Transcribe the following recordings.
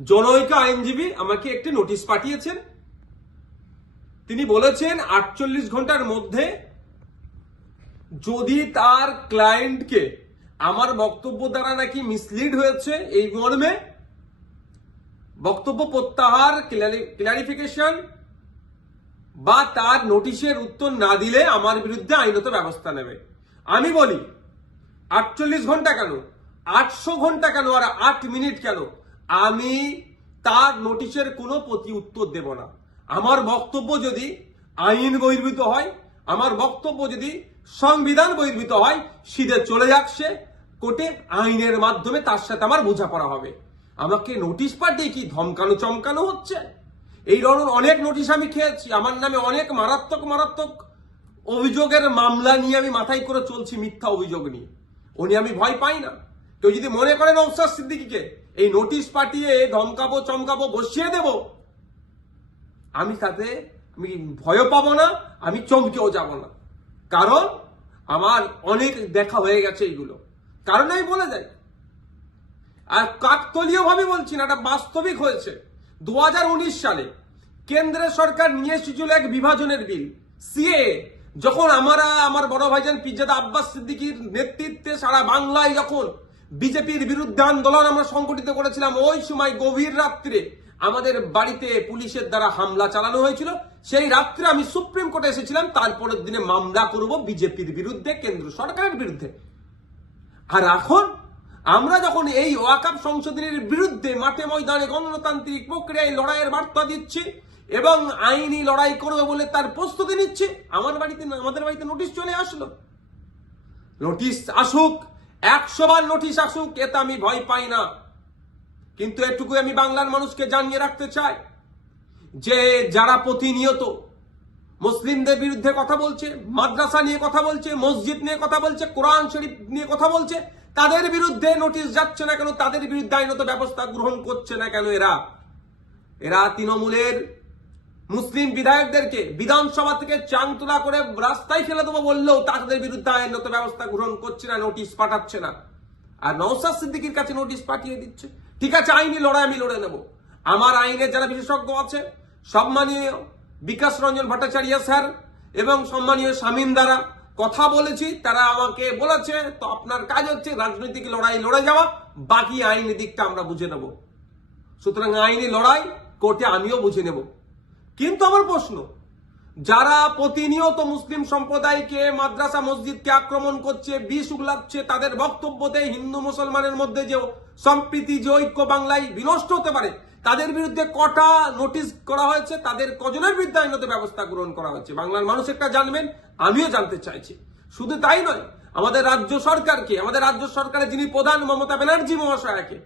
জনৈক আইনজীবী আমাকে একটি নোটিশ পাঠিয়েছেন। তিনি বলেছেন 48 ঘন্টার মধ্যে যদি তার ক্লায়েন্টকে আমার বক্তব্য দ্বারা নাকি মিসলিড হয়েছে এই মর্মে বক্তব্য প্রত্যাহার, ক্লারিফিকেশন বা তার নোটিশের উত্তর না দিলে আমার বিরুদ্ধে আইনত ব্যবস্থা নেবে। আমি বলি 48 ঘন্টা কেন, 800 ঘন্টা কেন, আর 8 মিনিট কেন, আমি তার নোটিশের কোনো প্রতি উত্তর দেব না। আমার বক্তব্য যদি আইন বহির্ভূত হয়, আমার বক্তব্য যদি সংবিধান বহির্ভূত হয়, সিধে চলে যাক সে কোর্টে, আইনের মাধ্যমে তার সাথে আমার বোঝাপড়া হবে। আমাকে নোটিশ পাঠিয়ে কি ধমকানো চমকানো হচ্ছে? এই ধরনের অনেক নোটিশ আমি খেয়েছি। আমার নামে অনেক মারাত্মক মারাত্মক অভিযোগের মামলা নিয়ে আমি মাথায় করে চলছি, মিথ্যা অভিযোগ নিয়ে। উনি আমি ভয় পাই না। কেউ যদি মনে করেন নওশাদ সিদ্দিকীকে এই নোটিশ পাঠিয়ে ধমকাবো চমকাবো বসিয়ে দেব, আমি তাতে আমি ভয়ও পাবো না, আমি চমকেও যাব না। কারণ আমার অনেক দেখা হয়ে গেছে এইগুলো। কারণ আমি বলে যাই, আর কাকতলীয় ভাবে বলছি না, এটা বাস্তবিক হয়েছে। 2019 সালে কেন্দ্রের সরকার নিয়ে এসেছিল এক বিভাজনের বিল, সিএএ। যখন আমার বড় ভাইজান পিরজাদা আব্বাস সিদ্দিকীর নেতৃত্বে সারা বাংলায় যখন বিজেপির বিরুদ্ধে আন্দোলন আমরা সংগঠিত করেছিলাম, ওই সময় গভীর রাত্রে আমাদের বাড়িতে পুলিশের দ্বারা হামলা চালানো হয়েছিল। সেই রাত্রে আমি সুপ্রিম কোর্টে এসেছিলাম, তারপরের দিনে মামলা করব বিজেপির বিরুদ্ধে, কেন্দ্র সরকারের বিরুদ্ধে। আর এখন আমরা যখন এই ওয়াকফ সংশোধনের বিরুদ্ধে মাঠে ময়দানে গণতান্ত্রিক প্রক্রিয়ায় লড়াইয়ের বার্তা দিচ্ছি এবং আইনি লড়াই করবে বলে তার প্রস্তুতি নিচ্ছি, আমাদের বাড়িতে নোটিশ চলে আসলো। নোটিশ আসুক, 100 বার নোটিশ আসুক, এতে আমি ভয় পাই না। কিন্তু এটুকু আমি বাংলার মানুষকে জানিয়ে রাখতে চাই যে যারা প্রতিনিয়ত মুসলিমদের বিরুদ্ধে কথা বলছে, মাদ্রাসা নিয়ে কথা বলছে, মসজিদ নিয়ে কথা বলছে, কোরআন শরীফ নিয়ে কথা বলছে, তাদের বিরুদ্ধে নোটিশ যাচ্ছে না কেন, তাদের বিরুদ্ধে আইনত ব্যবস্থা গ্রহণ করছে না কেন? এরা তৃণমূলের মুসলিম বিধায়কদেরকে বিধানসভা থেকে চাংতলা করে রাস্তায় ফেলে দেবো বললেও তাদের বিরুদ্ধে আইনত ব্যবস্থা গ্রহণ করছে না, নোটিশ পাঠাচ্ছে না। আর নওশাদ সিদ্দিকীর কাছে নোটিশ পাঠিয়ে দিচ্ছে। ঠিক আছে, আইনি লড়াই আমি লড়ে নেব। আমার আইনের যারা বিশেষজ্ঞ আছে, সম্মানীয় বিকাশ রঞ্জন ভট্টাচার্য স্যার এবং সম্মানীয় শামীম দ্বারা কথা বলেছি, তারা আমাকে বলেছে তো আপনার কাজ হচ্ছে রাজনৈতিক লড়াই লড়ে যাওয়া, বাকি আইনি দিকটা আমরা বুঝে নেব। সুতরাং আইনি লড়াই কোর্টে আমিও বুঝে নেব। কিন্তু আমার প্রশ্ন, যারা প্রতিনিয়ত মুসলিম সম্প্রদায়কে, মাদ্রাসা মসজিদকে আক্রমণ করছে, বিষ উগলাচ্ছে, তাদের বক্তব্যতে হিন্দু মুসলমানের মধ্যে যে সম্প্রীতি, যে ঐক্য বাংলায় বিনষ্ট হতে পারে, তাদের বিরুদ্ধে কটা নোটিশ করা হয়েছে, তাদের কজনের বিরুদ্ধে আইনত ব্যবস্থা গ্রহণ করা হয়েছে, বাংলার মানুষ একটা জানবেন, আমিও জানতে চাইছি। শুধু তাই নয়, আমাদের রাজ্য সরকারকে, আমাদের রাজ্য সরকারের যিনি প্রধান মমতা ব্যানার্জি মহাশয়াকে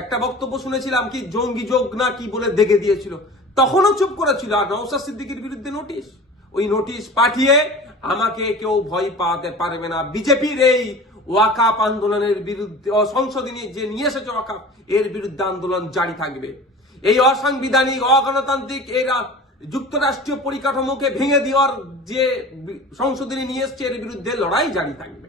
একটা বক্তব্য শুনেছিলাম কি জঙ্গি যোগ না কি বলে দেখে দিয়েছিল, তখনও চুপ করেছিল। আর নওশাদ সিদ্দিকীর বিরুদ্ধে নোটিশ, ওই নোটিশ পাঠিয়ে আমাকে কেউ ভয় পাওয়াতে পারবে না। বিজেপির এই ওয়াকফ আন্দোলনের বিরুদ্ধে, সংশোধনী যে নিয়ে এসেছে ওয়াকফ, এর বিরুদ্ধে আন্দোলন জারি থাকবে। এই অসাংবিধানিক, অগণতান্ত্রিক এরা যুক্তরাষ্ট্রীয় পরিকাঠামোকে ভেঙে দেওয়ার যে সংশোধনী নিয়ে এসছে, এর বিরুদ্ধে লড়াই জারি থাকবে।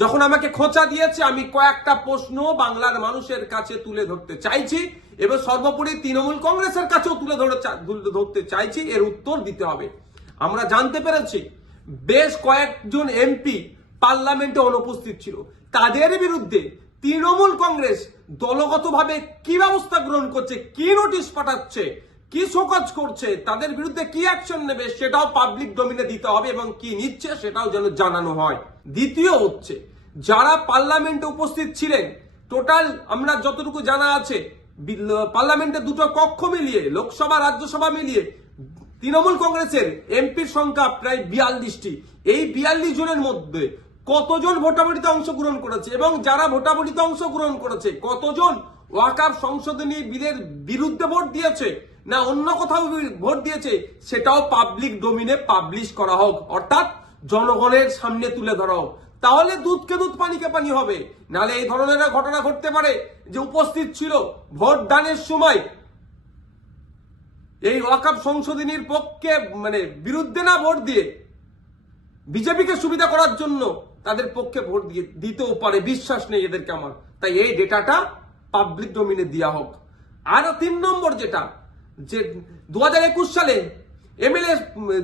যখন আমাকে খোঁচা দিয়েছে, আমি কয়েকটা প্রশ্ন বাংলার মানুষের কাছে তুলে ধরতে চাইছি এবং সর্বোপরি তৃণমূল কংগ্রেসের কাছেও তুলে ধরতে চাইছি, এর উত্তর দিতে হবে। আমরা জানতে পেরেছি বেশ কয়েকজন এমপি পার্লামেন্টে অনুপস্থিত ছিল, তাদের বিরুদ্ধে তৃণমূল কংগ্রেস দলগতভাবে কি ব্যবস্থা গ্রহণ করছে, কি নোটিশ পাঠাচ্ছে, কি শোকজ করছে, তাদের বিরুদ্ধে কি অ্যাকশন নেবে, সেটাও পাবলিক ডোমিনে দিতে হবে এবং কি নিচ্ছে সেটাও যেন জানানো হয়। দ্বিতীয় হচ্ছে, যারা পার্লামেন্টে উপস্থিত ছিলেন, টোটাল আমরা যতটুকু জানা আছে পার্লামেন্টে দুটো কক্ষ মিলিয়ে, লোকসভা রাজ্যসভা মিলিয়ে তৃণমূল কংগ্রেসের এমপির সংখ্যা প্রায় 42টি। এই 42 জনের মধ্যে কতজন ভোটাভুটিতে অংশগ্রহণ করেছে এবং যারা ভোটাভুটিতে অংশগ্রহণ করেছে কতজন ওয়াকফ সংশোধনী বিলের বিরুদ্ধে ভোট দিয়েছে না অন্য কোথাও ভোট দিয়েছে, সেটাও পাবলিক ডোমিনে পাবলিশ করা হোক, অর্থাৎ জনগণের সামনে তুলে ধরা হোক। তাহলে দুধকে দুধ পানিকে পানি হবে। নাহলে এই ধরনের ঘটনা ঘটতে পারে যে উপস্থিত ছিল ভোট দানের সময় এই ওয়াকফ সংশোধনীর পক্ষে বিরুদ্ধে না ভোট দিয়ে বিজেপিকে সুবিধা করার জন্য তাদের পক্ষে ভোট দিতেও পারে, বিশ্বাস নেই এদেরকে আমার। তাই এই ডেটাটা পাবলিক ডোমিনে দেওয়া হোক। আর 3 নম্বর যেটা, যে 2021 সালে এমএলএ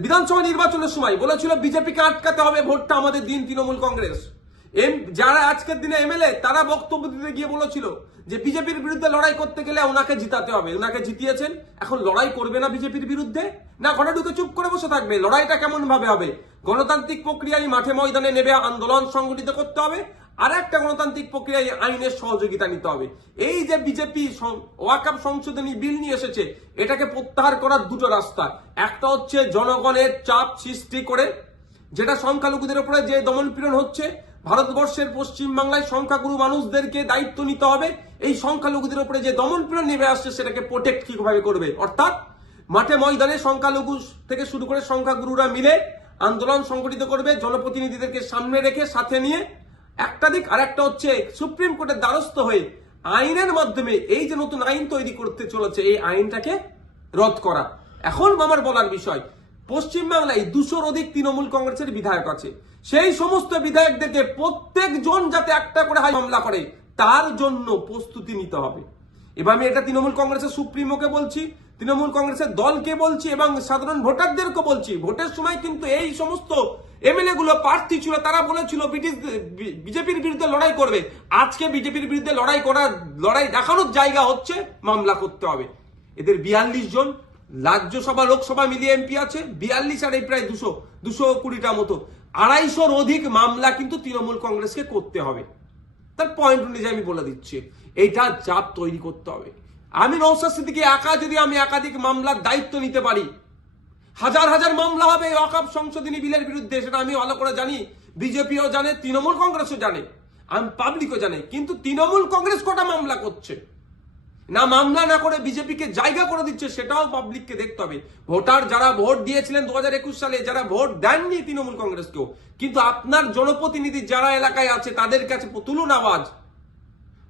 বিধানসভা নির্বাচনের সময় বলেছিল বিজেপিকে আটকাতে হবে, ভোটটা আমাদের দিন তৃণমূল কংগ্রেস। যারা আজকের দিনে এমএলএ তারা বক্তব্য দিতে গিয়ে বলেছিল যে বিজেপির বিরুদ্ধে লড়াই করতে গেলে ওনাকে জিতাতে হবে, ওনাকে জিতিয়েছেন, এখন লড়াই করবে না বিজেপির বিরুদ্ধে, না ঘরে ঢুকে চুপ করে বসে থাকবে? লড়াইটা কেমন ভাবে হবে? গণতান্ত্রিক প্রক্রিয়ায় মাঠে ময়দানে নেবে, আন্দোলন সংগঠিত করতে হবে, আর একটা গণতান্ত্রিক প্রক্রিয়ায় আইনের সহযোগিতা নিতে হবে। এই যে বিজেপি ওয়াকফ সংশোধনী বিল নিয়ে এসেছে, এটাকে প্রত্যাহার করার দুটো রাস্তা। একটা হচ্ছে জনগণের চাপ সৃষ্টি করে, যেটা সংখ্যালঘুদের উপরে যে দমনপীড়ন হচ্ছে, ভারতবর্ষের পশ্চিম বাংলায় সংখ্যাগুরু মানুষদেরকে দায়িত্ব নিতে হবে। এই সংখ্যালঘুদের উপরে যে দমনপীড়ন নেমে আসছে সেটাকে প্রোটেক্ট কিভাবে করবে, অর্থাৎ মাঠে ময়দানে সংখ্যালঘু থেকে শুরু করে সংখ্যাগুরুরা মিলে আন্দোলন সংগঠিত করবে, জনপ্রতিনিধিদেরকে সামনে রেখে সাথে নিয়ে একটা দিক। আর একটা হচ্ছে সুপ্রিম কোর্টের দ্বারস্থ হয়ে আইনের মাধ্যমে এই যে নতুন আইন তৈরি করতে চলেছে, এই আইনটাকে রদ করা। এখন আমার বলার বিষয়, পশ্চিমবাংলায় 200-র অধিক তৃণমূল কংগ্রেসের বিধায়ক আছে। সেই সমস্ত বিধায়কদেরকে প্রত্যেকজন যাতে একটা করে মামলা করে, তার জন্য প্রস্তুতি নিতে হবে। এবার আমি এটা তৃণমূল কংগ্রেসের সুপ্রিমোকে বলছি, তৃণমূল কংগ্রেসের দলকে বলছি এবং সাধারণ ভোটারদেরকে বলছি। ভোটের সময় কিন্তু এই সমস্ত এমএলএ গুলো প্রার্থী ছিল, তারা বলেছিল বিজেপির বিরুদ্ধে লড়াই করবে। আজকে বিজেপির বিরুদ্ধে লড়াই দেখানোর জায়গা হচ্ছে মামলা করতে হবে। এদের 42 জন রাজ্যসভা লোকসভা মিলিয়ে এমপি আছে, 42 আর এই প্রায় 220টা মতো, 250-র অধিক মামলা কিন্তু তৃণমূল কংগ্রেসকে করতে হবে। তার পয়েন্ট অনুযায়ী আমি বলে দিচ্ছি, এইটা চাপ তৈরি করতে হবে। আমি নওশাদ সিদ্দিকী একা যদি আমি একাধিক মামলার দায়িত্ব নিতে পারি, হাজার হাজার মামলা হবে ওয়াকফ সংশোধনী বিলের বিরুদ্ধে, সেটা আমি ভালো করে জানি, বিজেপিও জানে, তৃণমূল কংগ্রেসও জানে, আমি পাবলিকও জানে। কিন্তু তৃণমূল কংগ্রেস কটা মামলা করছে, না মামলা না করে বিজেপিকে জায়গা করে দিচ্ছে, সেটাও পাবলিককে দেখতে হবে। ভোটার যারা ভোট দিয়েছিলেন 2021 সালে, যারা ভোট দেননি তৃণমূল কংগ্রেসকেও, কিন্তু আপনার জনপ্রতিনিধি যারা এলাকায় আছে তাদের কাছে তুলুন আওয়াজ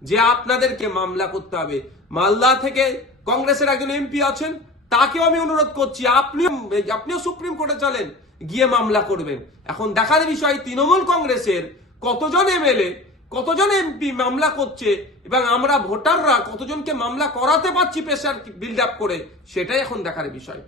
যে আপনাদেরকে মামলা করতে হবে। মালদা থেকে কংগ্রেসের একজন এমপি আছেন, তাকেও আমি অনুরোধ করছি, আপনিও সুপ্রিম কোর্টে চলেন, গিয়ে মামলা করবেন। এখন দেখার বিষয় তৃণমূল কংগ্রেসের কতজন এমএলএ, কতজন এমপি মামলা করছে এবং আমরা ভোটাররা কতজনকে মামলা করাতে পারছি প্রেসার বিল্ড আপ করে, সেটাই এখন দেখার বিষয়।